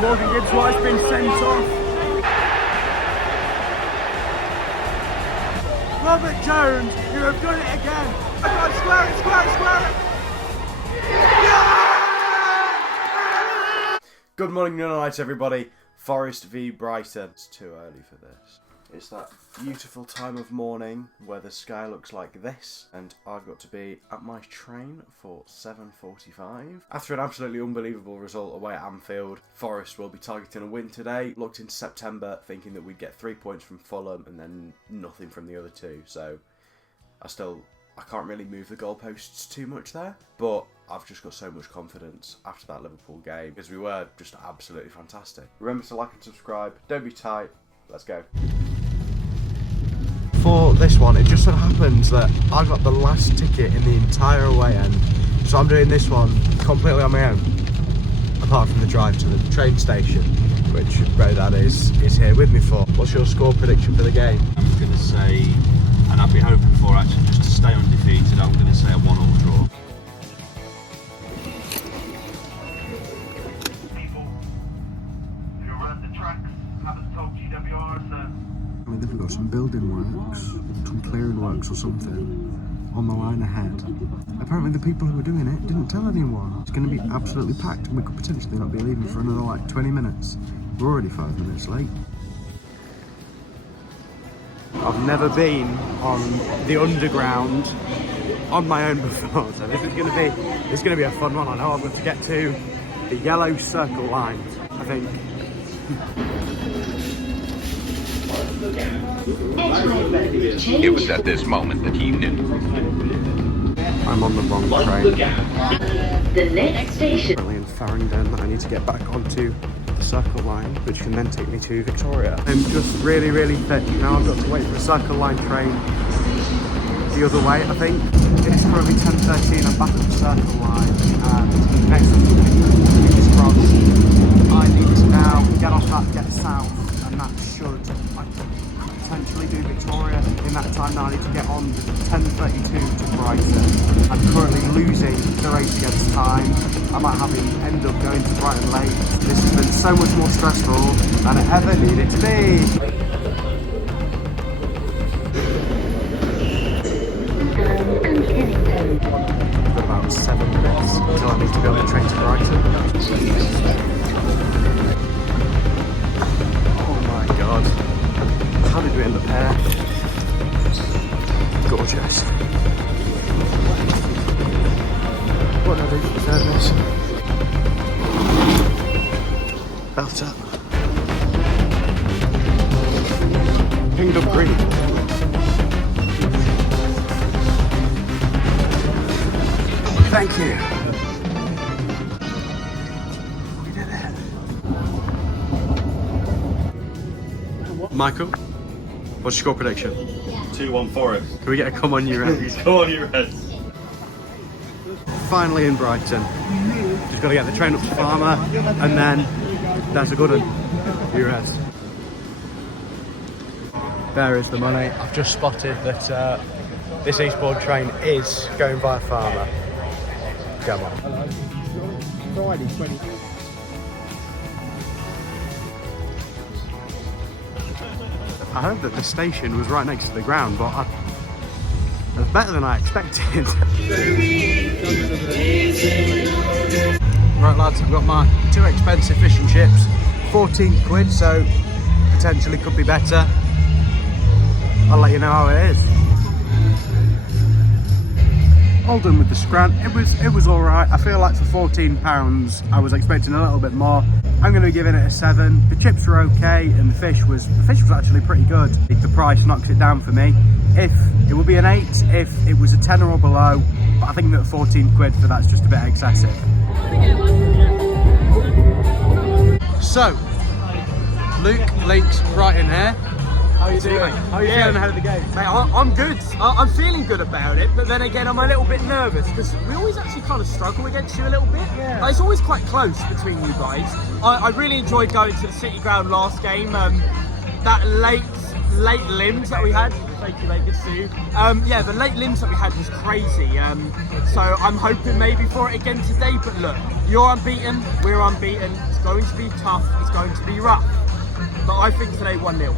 Morgan Gibbs White's been sent off. Robert Jones, you have done it again. Square it, square it, square it. Good morning, nights, everybody. Forest v Brighton. It's too early for this. It's that beautiful time of morning where the sky looks like this, and I've got to be at my train for 7:45. After an absolutely unbelievable result away at Anfield, Forest will be targeting a win today. Looked into September thinking that we'd get 3 points from Fulham and then nothing from the other two, so I can't really move the goalposts too much there, but I've just got so much confidence after that Liverpool game because we were just absolutely fantastic. Remember to like and subscribe, don't be tight, let's go. For this one, it just so happens that I got the last ticket in the entire away end, so I'm doing this one completely on my own, apart from the drive to the train station, which Bro Dad is here with me for. What's your score prediction for the game? I'm going to say, and I'd be hoping for actually just to stay undefeated, I'm going to say a 1-1 draw. People who run the tracks haven't told GWR, so... I mean, they've got some building works, some clearing works or something on the line ahead. Apparently the people who were doing it didn't tell anyone. It's going to be absolutely packed and we could potentially not be leaving for another like 20 minutes. We're already 5 minutes late. I've never been on the underground on my own before, so this is going to be a fun one. I know I've got to get to the yellow circle line, I think. It was at this moment that he knew. I'm on the wrong train. The next station. Currently in Farringdon, I need to get back onto the circle line, which can then take me to Victoria. I'm just really, really thick. Now I've got to wait for a circle line train the other way, I think. It is currently 10:13, I'm back at the circle line, and next up, fingers crossed, I need to now get off that, get south, and that should, I could potentially do Victoria in that time. Now I need to get on the 10:32 to Brighton. I'm currently losing the race against time. I might end up going to Brighton late. This has been so much more stressful than it ever needed to be. About 7 minutes until I need to be on the train to Brighton. Oh my god. How did we end up here? Gorgeous. What did I do to deserve this? Belt up. Pinged up green. Thank you. We did it. Michael, what's your score prediction? 2-1 Forest. Can we get a come on you Reds? Come on, you Reds. Finally in Brighton. Just got to get the train up to Farmer, and then that's a good one. You Reds. There is the money. I've just spotted that this Eastbourne train is going via Farmer. Come on. Friday 20. I heard that the station was right next to the ground, but it was better than I expected. Right lads, I've got my 2 expensive fish and chips, 14 quid, so potentially could be better. I'll let you know how it is. All done with the scran. It was all right. I feel like for £14 I was expecting a little bit more. I'm going to be giving it a 7. The chips were okay, and the fish was actually pretty good. The price knocks it down for me. If it would be an 8 if it was a 10 or below, but I think that 14 quid for that's just a bit excessive. So, Luke Leaks Brighton here. How are you doing? How are you feeling ahead of the game? Mate, I'm good. I'm feeling good about it, but then again, I'm a little bit nervous because we always actually kind of struggle against you a little bit. Yeah. Like, it's always quite close between you guys. I really enjoyed going to the City Ground last game. That late limbs that we had. Thank you, mate. Good to see you. Yeah, the late limbs that we had was crazy. So I'm hoping maybe for it again today. But look, you're unbeaten. We're unbeaten. It's going to be tough, it's going to be rough. But I think today 1-0.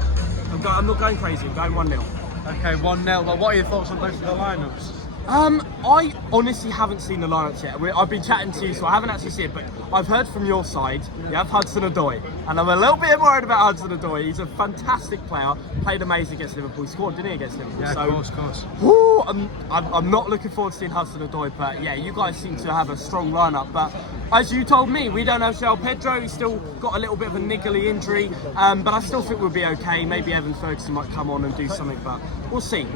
I'm not going crazy, I'm going 1-0. Okay, 1-0. Well, what are your thoughts on both of the lineups? I honestly haven't seen the lineups yet. I've been chatting to you, so I haven't actually seen it, but I've heard from your side, you have Hudson-Odoi, and I'm a little bit worried about Hudson-Odoi. He's a fantastic player, played amazing against Liverpool, he scored, didn't he, against Liverpool? Yeah, so, of course. Whoo, I'm not looking forward to seeing Hudson-Odoi, but yeah, you guys seem to have a strong lineup, but as you told me, we don't have João Pedro, he's still got a little bit of a niggly injury, but I still think we'll be okay. Maybe Evan Ferguson might come on and do something, but we'll see.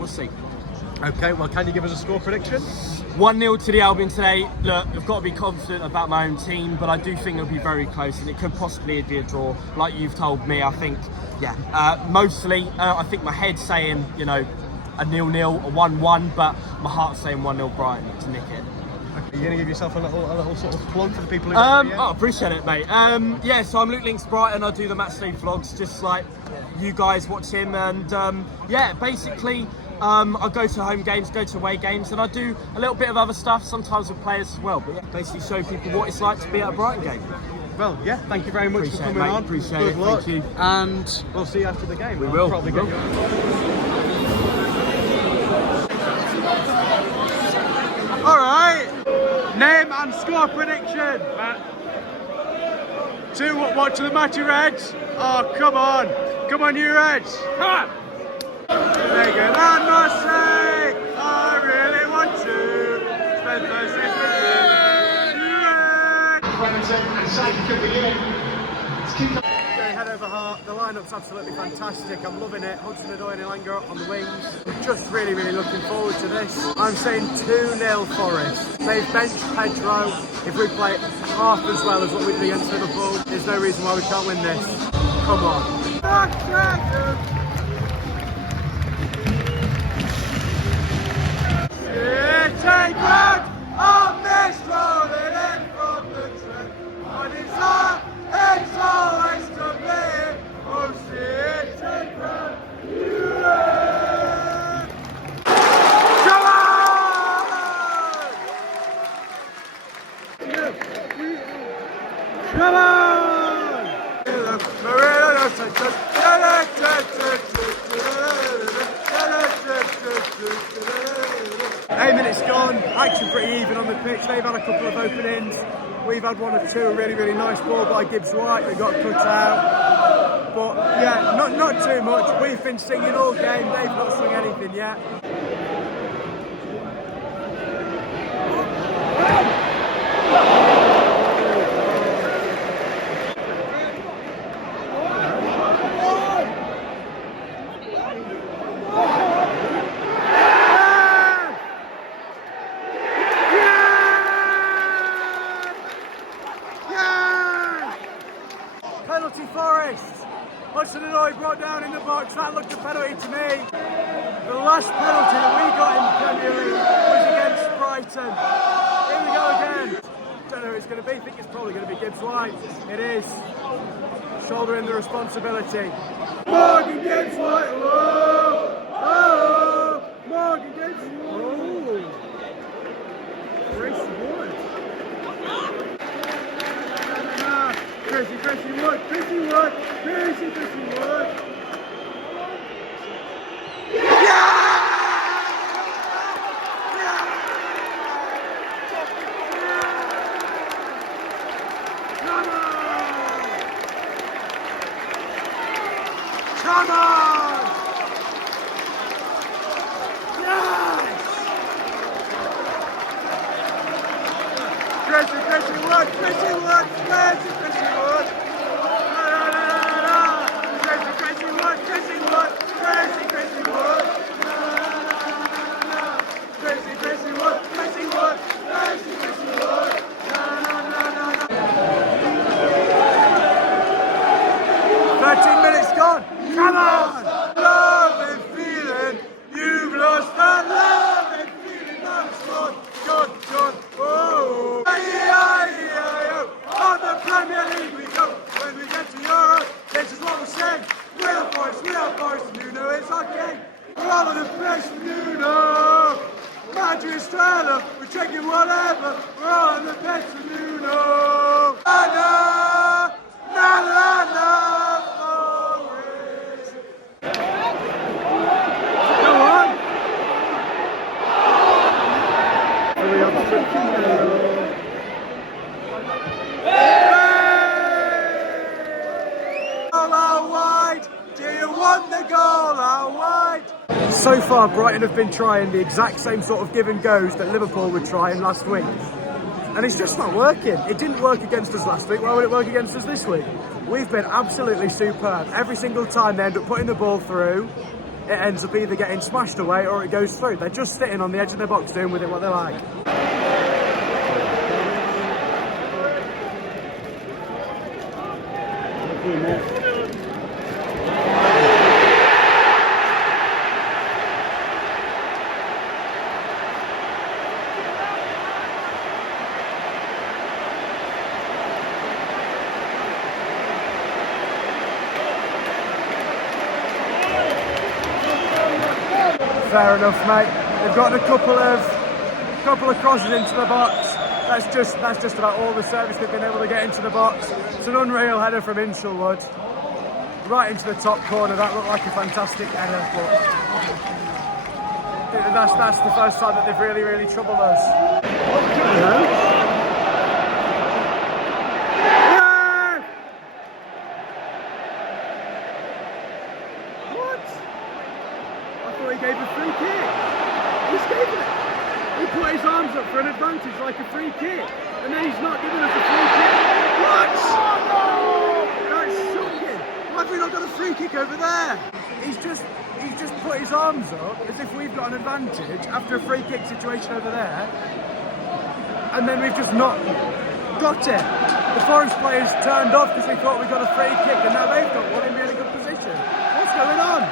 Okay, well, can you give us a score prediction? 1-0 to the Albion today. Look, I've got to be confident about my own team, but I do think it'll be very close and it could possibly be a draw. Like you've told me, I think, mostly, I think my head's saying, a 0-0, a 1-1, but my heart's saying 1-0 Brighton to nick it. Are you going to give yourself a little sort of plug for the people who don't know yet? I appreciate it, mate. So I'm Luke Links Brighton. I do the matchday vlogs just like you guys watch him, and basically I go to home games, go to away games, and I do a little bit of other stuff, sometimes with players as well, but basically show people what it's like to be at a Brighton game. Well, yeah, thank you very much for coming on. Appreciate Good it, luck. thank you. And we'll see you after the game. We will. Probably get you. All right, name and score prediction. Two watching the match, you Reds. Oh, come on, you Reds. Come on. Megan and Marseille, I really want to spend Thursdays with you. Okay, head over heart. The lineup's absolutely fantastic. I'm loving it. Hudson-Odoi and Elanga on the wings. I'm just really looking forward to this. I'm saying 2-0 Forest. They've benched Pedro. If we play half as well as what we did against Liverpool, there's no reason why we can't win this. Come on. Take back on this rolling in from the trip. What is up? It's always to be. Oh shit, take back. Yeah. Come on! Come on! 8 minutes gone, action pretty even on the pitch. They've had a couple of openings. We've had one or two, a really nice ball by Gibbs White that got cut out. But yeah, not too much. We've been singing all game, they've not sung anything yet. Penalty Forest. Hudson-Odoi brought down in the box. That looked a penalty to me. The last penalty that we got in the Premier League was against Brighton. Here we go again. Don't know who it's going to be. I think it's probably going to be Gibbs White. It is. Shouldering the responsibility. Morgan Gibbs White. Oh, Morgan Gibbs White. Chris Wood. Chrissy Wood. Come on! Yes! Chrissy Wood! Chrissy Wood! Come on! Love and feeling, you've lost that love and feeling. That's good. Oh! On the Premier won the goal, out wide. So far, Brighton have been trying the exact same sort of give and goes that Liverpool were trying last week. And it's just not working. It didn't work against us last week. Why would it work against us this week? We've been absolutely superb. Every single time they end up putting the ball through, it ends up either getting smashed away or it goes through. They're just sitting on the edge of their box doing with it what they like. Fair enough, mate. They've got a couple of crosses into the box. That's just about all the service they've been able to get into the box. It's an unreal header from Inshelwood, right into the top corner. That looked like a fantastic header, but that's the first time that they've really troubled us. He gave a free kick. He's giving it. He put his arms up for an advantage like a free kick, and then he's not giving us a free kick. What? That's shocking. Why have we not got a free kick over there? He's just put his arms up as if we've got an advantage after a free kick situation over there, and then we've just not got it. The Forest players turned off because they thought we got a free kick, and now they've got one in really good position. What's going on?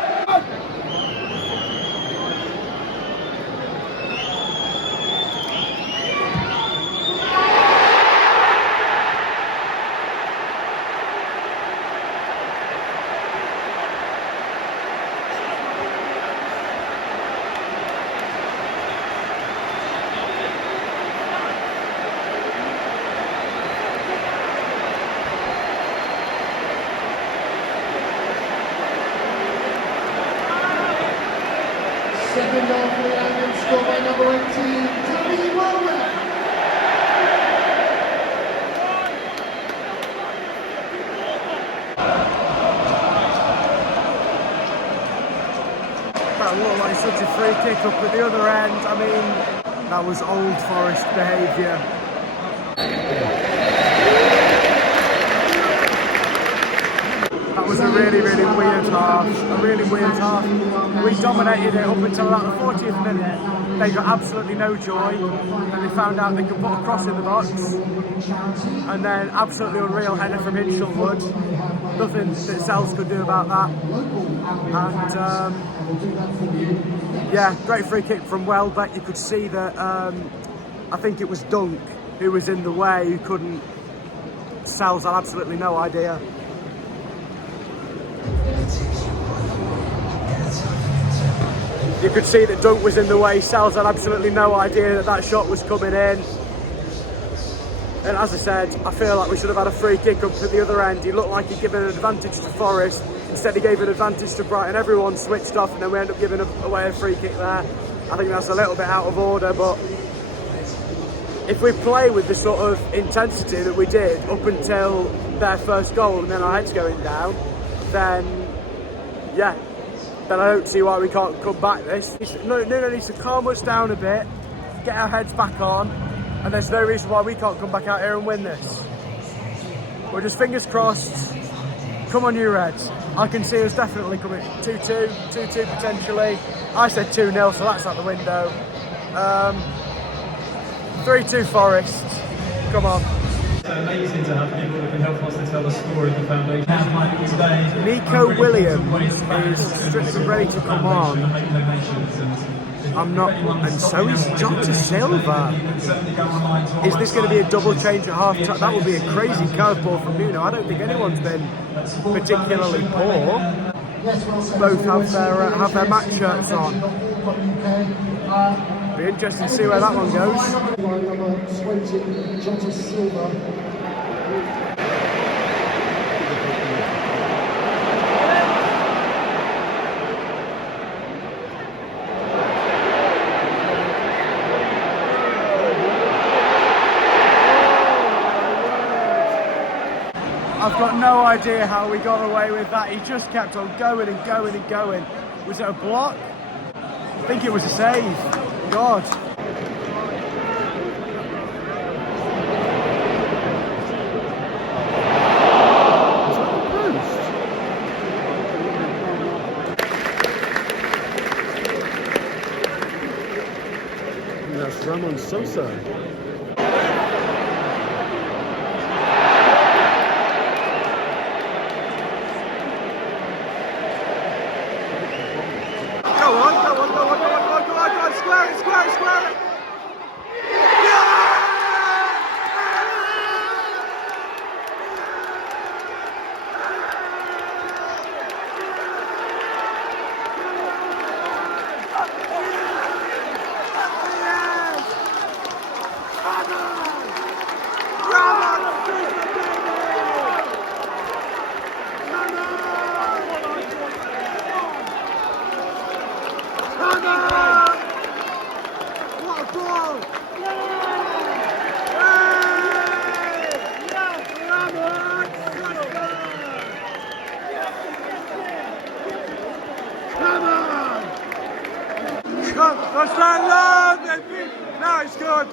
Second goal for the Islanders, scored by number 18, Tony Rowan. That looked like such a free kick up at the other end. I mean, that was Old Forest behaviour. That was a really weird half. A really weird half. We dominated it up until about the 40th minute. They got absolutely no joy. Then they found out they could put a cross in the box. And then absolutely unreal header from Inshelwood. Nothing that Sells could do about that. And yeah, great free kick from Welbeck. You could see that I think it was Dunk who was in the way, who couldn't. Sells had absolutely no idea. You could see that Dunk was in the way. Sells had absolutely no idea that that shot was coming in. And as I said, I feel like we should have had a free kick up to the other end. He looked like he'd given an advantage to Forest. Instead he gave an advantage to Brighton. Everyone switched off and then we end up giving away a free kick there. I think that's a little bit out of order, but if we play with the sort of intensity that we did up until their first goal and then our heads going down, then yeah, then I don't see why we can't come back this. Nuno needs to calm us down a bit, get our heads back on, and there's no reason why we can't come back out here and win this. We're just fingers crossed. Come on, you Reds. I can see us definitely coming 2-2, 2-2 potentially. I said 2-0, so that's out the window. 3-2 Forest. Come on. It's amazing to have people that can help us to tell the story of the foundation. Nico Williams is stripped and ready to come on. I'm not, and so is Jota Silva. Is this going to be a double change at half time? That would be a crazy curveball from Nuno. I don't think anyone's been particularly poor. Both have their match shirts on. Be interesting to see where that one goes. I've got no idea how we got away with that. He just kept on going and going and going. Was it a block? I think it was a save. God. That's Ramon Sosa. Square it! That's right, love, baby. Now it's good.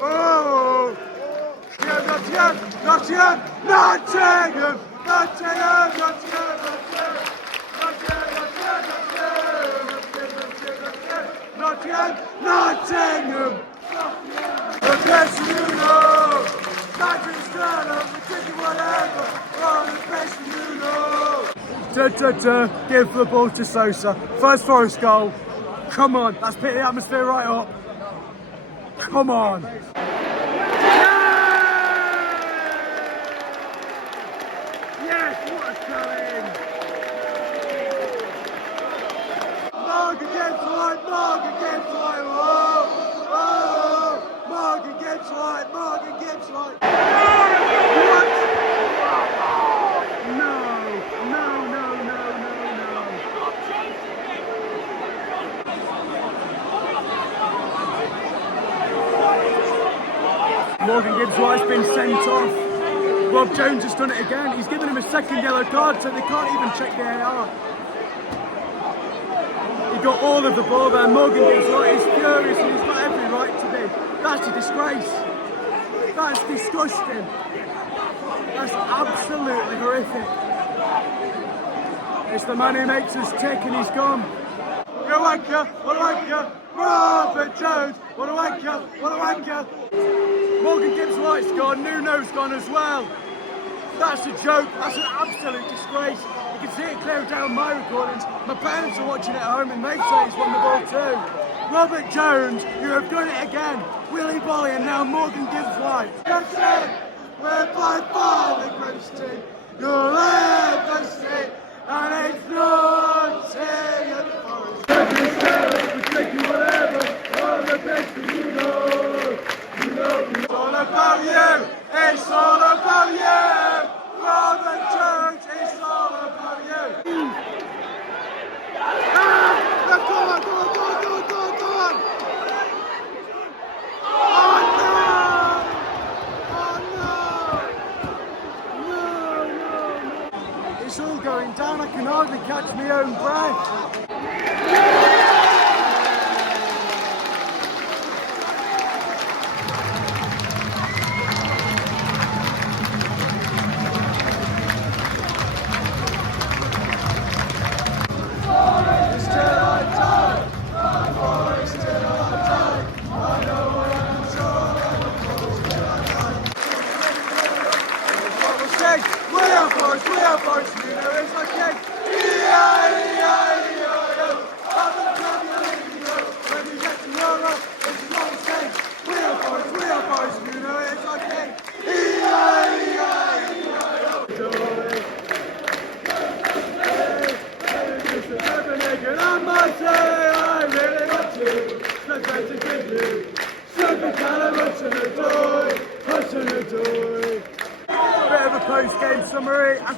Oh, yeah, Nottingham. Nottingham. The best you know. Nothing's done. We're taking whatever. Oh, the best you know. Give the ball to Sosa. First Forest goal. Come on, let's pick the atmosphere right up. Come on. Yes, what's going? Morgan gets right, Morgan gets right. Morgan gets right, Morgan gets right. What? No. Morgan Gibbs White's been sent off. Rob Jones has done it again. He's given him a second yellow card, so they can't even check the AR. He got all of the ball there. Morgan Gibbs White is furious and he's got every right to be. That's a disgrace. That's disgusting. That's absolutely horrific. It's the man who makes us tick and he's gone. What a wanker, what a wanker. Robert Jones, what a wanker, what a wanker. Morgan Gibbs White's gone, Nuno's gone as well. That's a joke, that's an absolute disgrace. You can see it clear down my recordings. My parents are watching at home and they say he's won the ball too. Robert Jones, you have done it again. Willie Bolly and now Morgan Gibbs White. That's it. We're by far the greatest team you'll ever see. And it's not in Forest. We're taking whatever, all the best that you know. It's all about you, it's all about you. Robert Jones, it's all about you. Go on. Oh no. It's all going down, I can hardly catch my own breath. Post-game summary. I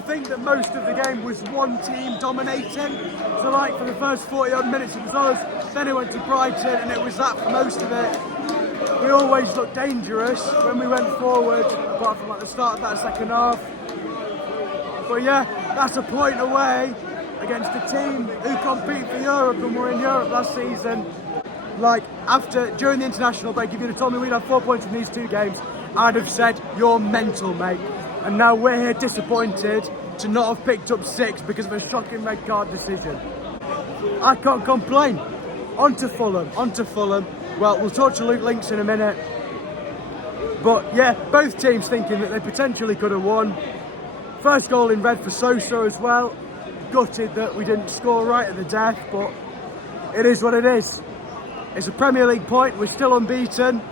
think that most of the game was one team dominating. So like for the first 40 odd minutes it was us, then it went to Brighton and it was that for most of it. we always looked dangerous when we went forward, apart from at the start of that second half. But yeah, that's a point away against a team who compete for Europe and were in Europe last season. Like, during the international break, if you'd have told me we'd have 4 points from these 2 games, I'd have said, you're mental, mate. And now we're here disappointed to not have picked up 6 because of a shocking red card decision. I can't complain. On to Fulham. Well, we'll talk to Luke Links in a minute. But yeah, both teams thinking that they potentially could have won. First goal in red for Sosa as well. Gutted that we didn't score right at the death, but it is what it is. It's a Premier League point, we're still unbeaten.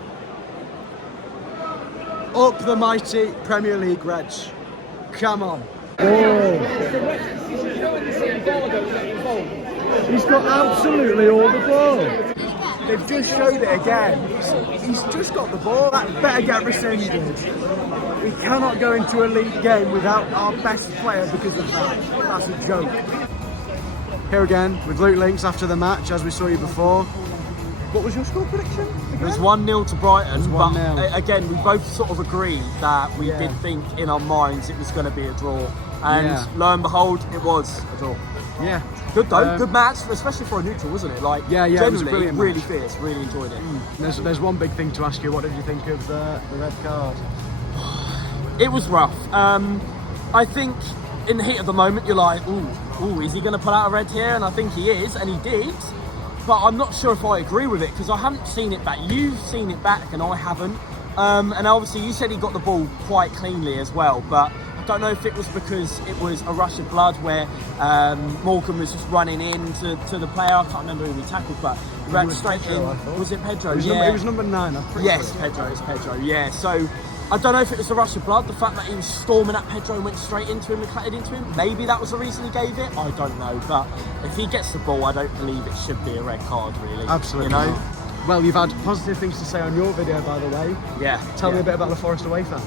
Up the mighty Premier League Reds. Come on. He's got absolutely all the ball. They've just showed it again. He's just got the ball. That better get rescinded. We cannot go into a league game without our best player because of that. That's a joke. Here again with Luke Links after the match, as we saw you before. What was your score prediction again? It was 1-0 to Brighton, but 1-0. Again, we both sort of agreed that we did think in our minds it was going to be a draw. And lo and behold, it was a draw. Yeah. Good though, good match, especially for a neutral, wasn't it? Like, yeah, it was a generally, brilliant really match. fierce, really enjoyed it. There's one big thing to ask you. What did you think of the red card? It was rough. I think in the heat of the moment, you're like, ooh, is he going to put out a red here? And I think he is, and he did. But I'm not sure if I agree with it because I haven't seen it back. You've seen it back and I haven't. And obviously you said he got the ball quite cleanly as well, but I don't know if it was because it was a rush of blood where Morgan was just running in to the player. I can't remember who he tackled, but he ran straight in. Was it Pedro? It was number 9, I'm pretty sure. Yes, Pedro, it's Pedro, yeah. So I don't know if it was the rush of blood, the fact that he was storming at Pedro and went straight into him and clattered into him. Maybe that was the reason he gave it. I don't know. But if he gets the ball, I don't believe it should be a red card, really. Absolutely. You know? Not. Well, you've had positive things to say on your video, by the way. Yeah. Tell me a bit about the Forest away fans.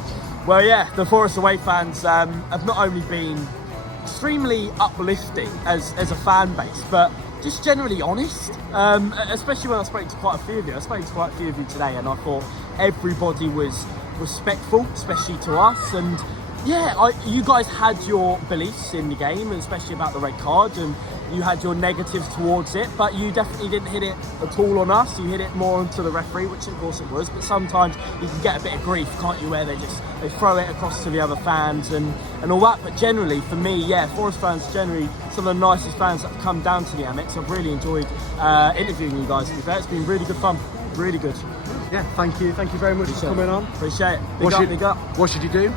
Well, yeah, the Forest away fans have not only been extremely uplifting as a fan base, but just generally honest. Especially when I spoke to quite a few of you. I spoke to quite a few of you today, and I thought everybody was respectful, especially to us. And yeah, you guys had your beliefs in the game, and especially about the red card, and you had your negatives towards it, but you definitely didn't hit it at all on us. You hit it more onto the referee, which of course it was, but sometimes you can get a bit of grief, can't you, where they throw it across to the other fans and all that. But generally, for me, yeah, Forest fans generally some of the nicest fans that have come down to the Amex. I've really enjoyed interviewing you guys, to be fair. It's been really good fun, really good. Yeah, thank you very much for coming on. Appreciate it. Big up. What should you do?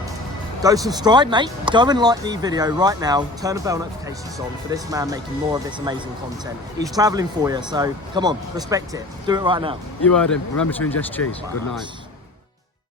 Go subscribe, mate. Go and like the video right now. Turn the bell notifications on for this man making more of this amazing content. He's travelling for you, so come on, respect it. Do it right now. You heard him. Remember to ingest cheese. Good night.